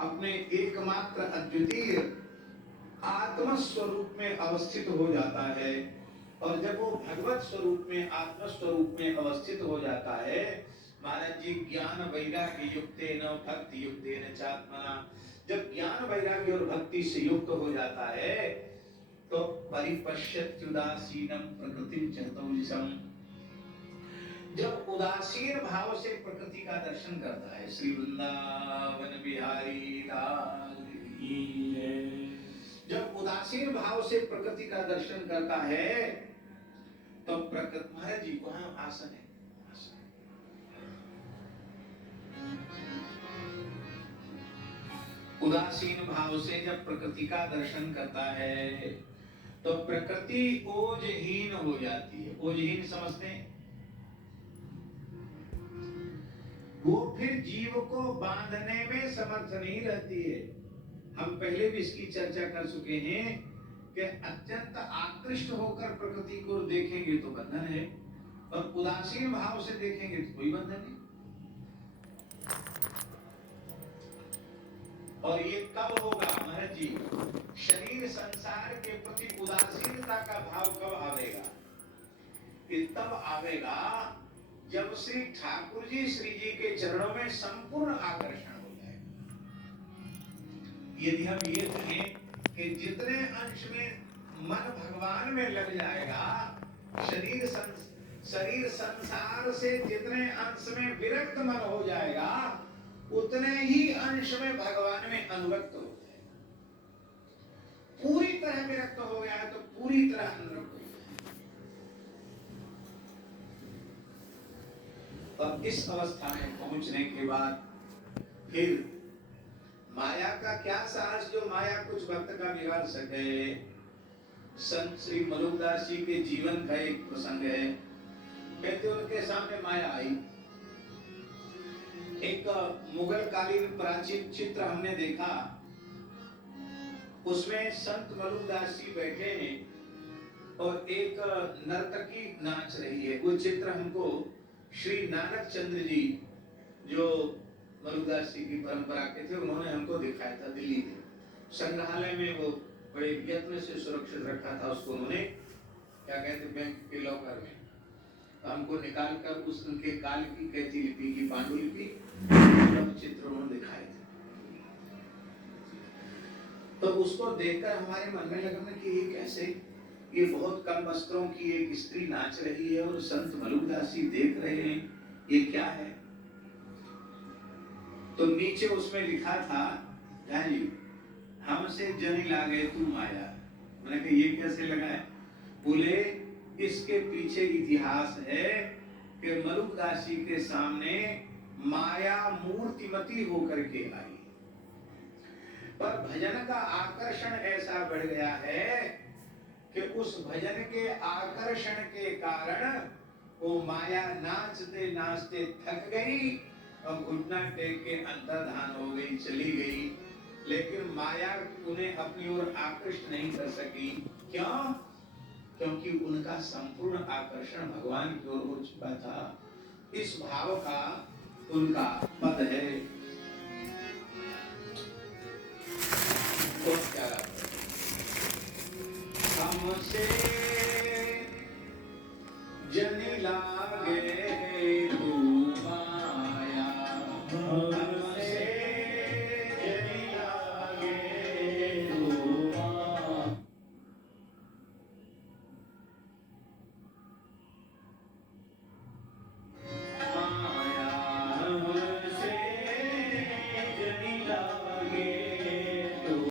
अपने एकमात्र अद्वितीय आत्म स्वरूप में अवस्थित हो जाता है। और जब वो भगवत स्वरूप में आत्म स्वरूप में अवस्थित हो जाता है, महाराज जी, ज्ञान वैराग्य युक्तेन भक्ति युक्तेन चात्मना, जब ज्ञान वैराग्य और भक्ति से युक्त हो जाता है तो परिपश्यत्य उदासीनं प्रकृतिं चतुर्दिशम्, जब उदासीन भाव से प्रकृति का दर्शन करता है, श्री वृंदावन बिहारी लाल की जय, जब उदासीन भाव से प्रकृति का दर्शन करता है तो प्रकृति, महाराज जी वहां आसन है, उदासीन भाव से जब प्रकृति का दर्शन करता है तो प्रकृति ओजहीन हो जाती है। ओजहीन समझते हैं? वो फिर जीव को बांधने में समर्थ नहीं रहती है। हम पहले भी इसकी चर्चा कर चुके हैं कि अत्यंत आकृष्ट होकर प्रकृति को देखेंगे तो बंधन है, और उदासीन भाव से देखेंगे तो कोई बंधन नहीं। और ये कब होगा महाराज जी? शरीर संसार के प्रति उदासीनता का भाव कब आवेगा? ये तब आवेगा जब श्री ठाकुर जी श्री जी के चरणों में संपूर्ण आकर्षण हो जाएगा। यदि हम ये कहें कि जितने अंश में मन भगवान में लग जाएगा, शरीर संसार से जितने अंश में विरक्त मन हो जाएगा, उतने ही अंश में भगवान में अनुरक्त हो जाएगा। पूरी तरह विरक्त हो गया है तो पूरी तरह अनुरक्त हो जाएगा। और इस अवस्था में पहुंचने के बाद फिर माया का क्या साहस जो माया कुछ भक्त का बिगाड़ सके। संत श्री मलुकदास जी के जीवन का एक प्रसंग है। कहते उनके सामने माया आई। एक मुगल कालीन प्राचीन चित्र हमने देखा, उसमें संत मलुकदास जी बैठे हैं और एक नर्तकी नाच रही है। वो चित्र हमको श्री नानक चंद्र जी, जो मलुकदास जी की परंपरा के थे, उन्होंने हमको दिखाया था दिल्ली में। संग्रहालय में वो बड़े यत्न से सुरक्षित रखा था उसको। उन्होंने क्या कहते, बैंक के लॉकर में हमको निकाल कर उस उनके काल की कैथी लिपि की पांडुलिपि चित्र उन्होंने दिखाए थे। तो उसको देखकर हमारे मन में लगा कि ये कैसे, ये बहुत कम वस्त्रों की एक स्त्री नाच रही है और संत मलुकदास जी देख रहे हैं, ये क्या है। तो नीचे उसमें लिखा था, जी हमसे जनी लागे तू माया। मैंने कहा ये कैसे लगा है? बोले इसके पीछे इतिहास है कि मलुकदास जी के सामने माया मूर्तिमती होकर के आई, पर भजन का आकर्षण ऐसा बढ़ गया है कि उस भजन के आकर्षण के कारण वो माया नाचते नाचते थक गई और घुटना टेक के अंतर्धान हो गई, चली गई। लेकिन माया उन्हें अपनी ओर आकृष्ट नहीं कर सकी। क्यों? क्योंकि उनका संपूर्ण आकर्षण भगवान की ओर हो चुका था। इस भाव का उनका पद है। तो क्या हमसे